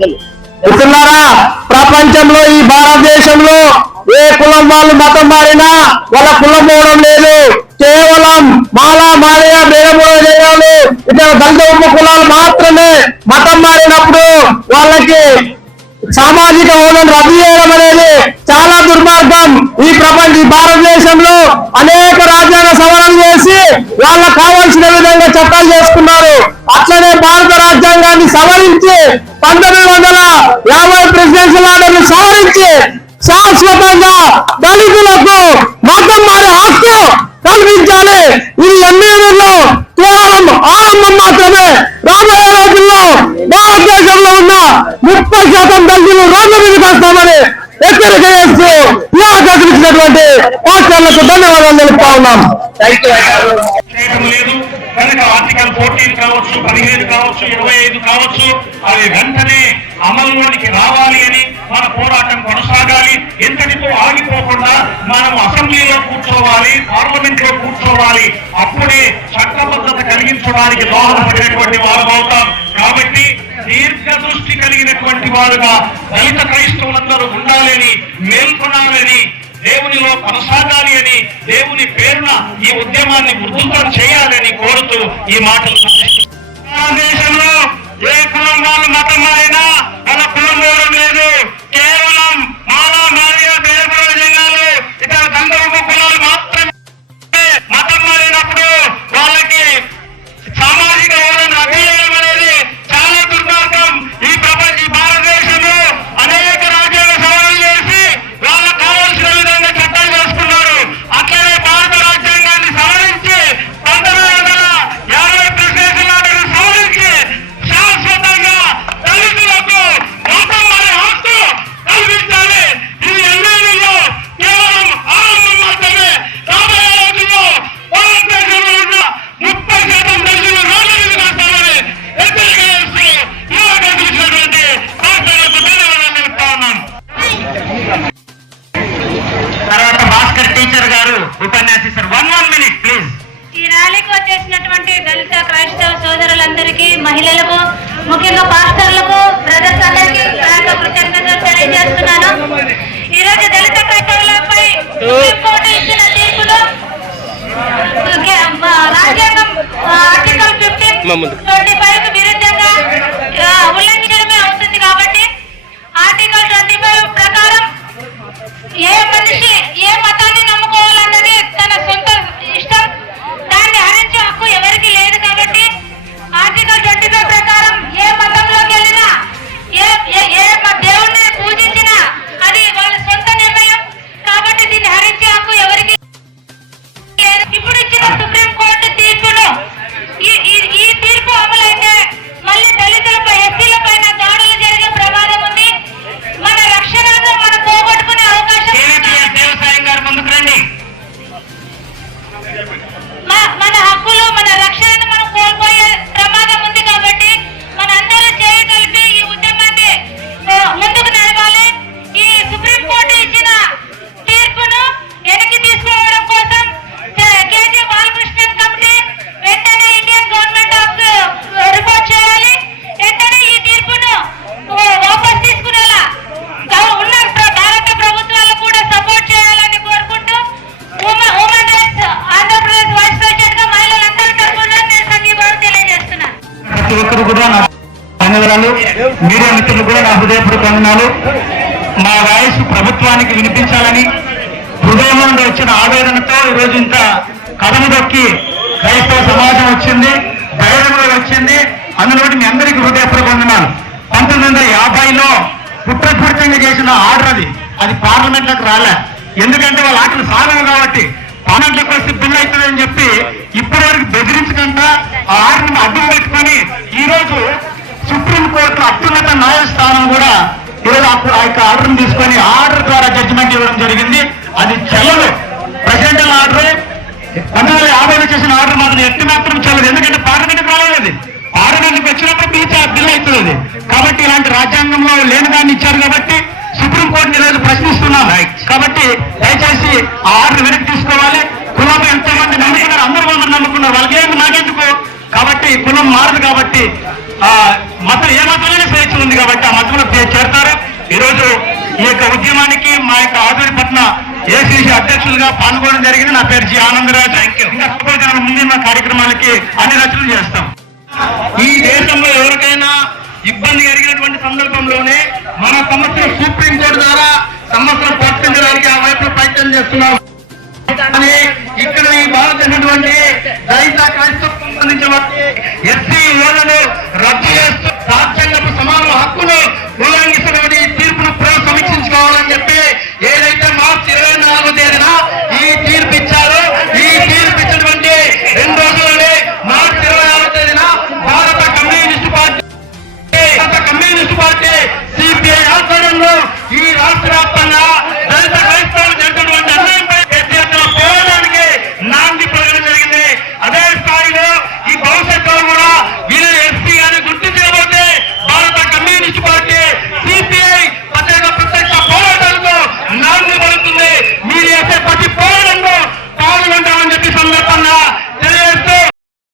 మిత్రులారా, ప్రపంచంలో ఈ భారతదేశంలో ఏ కులం వాళ్ళు మతం మారినా వాళ్ళ కులం పోవడం లేదు. కేవలం మాలా మాలయ భేదములు ఇతర దళిత ఉప కులాలు మాత్రమే మతం మారినప్పుడు వాళ్ళకి సామాజిక హోదాను రద్దు చేయడం అనేది చాలా దుర్మార్గం. ఈ భారతదేశంలో అనేక రాజ్యాంగ సవరణ చేసి వాళ్ళకు కావాల్సిన విధంగా చట్టాలు చేసుకున్నారు. అట్లనే భారత రాజ్యాంగాన్ని సవరించి 1950 ప్రెసిడెన్షియల్ ఆర్డర్ని సవరించి శాశ్వతంగా దళితులకు మతం మారే హక్కు కల్పించాలి. ఇది ఎన్నికల్లో కేవలం ఆరంభం మాత్రమే. రాబోయే రోజుల్లో భారతదేశంలో ఉన్న 30% దళితులు రోడ్ల మీదకి వస్తామని హెచ్చరిక చేస్తూ ఈ అవకాశం ఇచ్చినటువంటి పాఠశాలకు ధన్యవాదాలు తెలుపుతా ఉన్నాం. కనుక ఆర్టికల్ 14 కావచ్చు, 15 కావచ్చు, 25 కావచ్చు, అవి వెంటనే అమలులోనికి రావాలి అని మన పోరాటం కొనసాగాలి. ఎంతటితో ఆగిపోకుండా మనం అసెంబ్లీలో కూర్చోవాలి, పార్లమెంట్ లో కూర్చోవాలి. అప్పుడే చట్టబద్ధత కలిగించడానికి దోహదపడినటువంటి వారు అవుతాం. కాబట్టి దీర్ఘదృష్టి కలిగినటువంటి వారుగా దళిత క్రైస్తవులందరూ ఉండాలని, మేల్కొనాలని, దేవునిలో కొనసాగాలి అని, దేవుని పేరున ఈ ఉద్యమాన్ని ఉధృతం చేయాలని కోరుతూ ఈ మాటలు దేశంలో ఏ కులం వాళ్ళు మతం మారినా వాళ్ళ కులం మూలం లేదు. కేవలం మాలా మారియా జంగాలు ఇతర దండవ కులాలు మాత్రమే మతం మారినప్పుడు వాళ్ళకి సామాజిక హోదాను అభియానం అనేది చాలా దుర్మార్గం. ఈ భారతదేశంలో అనేక రాజ్యాంగ సవరణ చేసి వాళ్ళకు కావాల్సిన విధంగా చట్టాలు చేసుకున్నారు. అట్లనే భారత రాజ్యాంగాన్ని సవరించి 1950 ప్రెసిడెన్షియల్ ఆర్డర్ని సవరించి శాశ్వతంగా దళితులకు మతం మారే హక్కు కల్పించాలి. ఇది ఎన్నికల్లో కేవలం ఆరంభం మాత్రమే. రాబోయే రోజుల్లో భారతదేశంలో ఉన్న 30% దళితులు రోడ్ల మీదకి వస్తామని హెచ్చరిక చేస్తూ ఈ అవకాశం ఇచ్చినటువంటి పాఠశాలకు ధన్యవాదాలు తెలుపుతా ఉన్నాను. తర్వాత భాస్కర్ టీచర్ గారు ఉపన్యాసిస్తారు. 1 minute ప్లీజ్. ఈ ర్యాలీకి వచ్చేసినటువంటి దళిత క్రైస్తవ సోదరులందరికీ, మహిళలకు, ముఖ్యంగా పాస్టర్లకు, బ్రదర్స్ అందరికీ కృతజ్ఞతలు తెలియజేస్తున్నాను. ఈ రోజు దళిత క్రైస్తవులపై సుప్రీంకోర్టు ఇచ్చిన తీర్పులో రాజ్యాంగం ఆర్టికల్ 15-25 విరుద్ధంగా ఉల్లంఘించడమే అవుతుంది. కాబట్టి ఆర్టికల్ 25 ప్రకారం ఏ మనిషి ఏ మతాన్ని నమ్ముకోవాలన్నది తన సొంత ఇష్టం. దాన్ని హరించే హక్కు ఎవరికి లేదు. కాబట్టి ఆర్టికల్ 25 ప్రకారం ఏ మతంలోకి వెళ్ళినా, ఏ దేవుణ్ణి పూజించినా అది వాళ్ళ సొంత నిర్ణయం. కాబట్టి దీన్ని హరించే హక్కు ఎవరికి లేదు. ఇప్పుడు ఇచ్చిన సుప్రీంకోర్టు తీర్పులో ఈ తీర్పు అమలైతే మళ్ళీ దళితులపై, ఎస్సీల పైన దాడులు జరిగే ప్రమాదం ఉంది. మన రక్షణను మనం పోగొట్టుకునే అవకాశం. మన హక్కులు, మన రక్షణను మనం కోల్పోయే ప్రమాదం ఉంది. కాబట్టి మనందరూ చేయగలిపి ఈ ఉద్యమాన్ని ముందుకు నడవాలి. ఈ సుప్రీంకోర్టు ఇచ్చిన తీర్పును వెనక్కి తీసుకోవడం కోసం కేజీ బాలకృష్ణన్ కమిటీ వెంటనే ఇండియన్ గవర్నమెంట్ రిపోర్ట్ చేయాలి. వెంటనే ఈ తీర్పును వాపస్ తీసుకునేలా ఉన్న భారత ప్రభుత్వాలు కూడా సపోర్ట్ చేయాలని కోరుకుంటూ women rights Andhra Pradesh vice president గా మహిళలందరి తరఫున నేను సంఘీభావం తెలియజేస్తున్నాను. ప్రతి ఒక్కరు కూడా నా ధన్యవాదాలు. మీడియా మిత్రులు కూడా నా హృదయపూర్వక వందనాలు. మా వాయిస్ ప్రభుత్వానికి వినిపించాలని హృదయంలో నుండి వచ్చిన ఆవేదనతో ఈరోజు ఇంత కథను దొక్కి క్రైస్తవ సమాజం వచ్చింది, ధైర్యంలో వచ్చింది. అందులో మీ అందరికీ హృదయపూర్వక వందనాలు. 1950లో కుట్రపూరితంగా చేసిన ఆర్డర్ అది పార్లమెంట్లోకి రాలే. ఎందుకంటే వాళ్ళ ఆటలు సాగవు కాబట్టి. పార్లమెంట్లోకి వస్తే బిల్ అవుతుందని చెప్పి ఇప్పటి వరకు బెదిరించకుండా ఆ ఆర్డర్ని అడ్డు పెట్టుకొని ఈ రోజు సుప్రీంకోర్టు అత్యున్నత న్యాయస్థానం కూడా ఈరోజు ఆ యొక్క ఆర్డర్ని తీసుకొని ఆర్డర్ ద్వారా జడ్జిమెంట్ ఇవ్వడం జరిగింది. అది చెల్లదు. ప్రెసిడెంటల్ ఆర్డర్ 1950లో చేసిన ఆర్డర్ మాత్రం ఎట్టి మాత్రం చెల్లదు. ఎందుకంటే పార్లమెంట్కి రాలేదు. పార్లమెంట్కి వచ్చినప్పుడు బిల్ అవుతుంది. కాబట్టి ఇలాంటి రాజ్యాంగంలో లేని దాన్ని ఇచ్చారు కాబట్టి సుప్రీంకోర్టుని ఈరోజు ప్రశ్నిస్తున్నాం. కాబట్టి దయచేసి ఆ ఆర్డర్ వెనక్కి తీసుకోవాలి. కులం ఎంతో మంది నమ్ముకున్నారు, అందరూ నమ్ముకున్నారు, వాళ్ళకేమి నాకెందుకు. కాబట్టి కులం మారదు. కాబట్టి మతం ఏ మతంలోనే స్వేచ్ఛ ఉంది కాబట్టి ఆ మతంలో చేరతారు. ఈరోజు ఈ యొక్క ఉద్యమానికి మా యొక్క ఆదూరిపట్న ఏసీసీ అధ్యక్షులుగా పాల్గొనడం జరిగింది. నా పేరు జి ఆనందరాజు. ఇంకా ముందున్న కార్యక్రమాలకి అన్ని రచనలు చేస్తాం. ఈ దేశంలో ఎవరికైనా ఇబ్బంది కలిగినటువంటి సందర్భంలోనే మన సమస్య సుప్రీంకోర్టు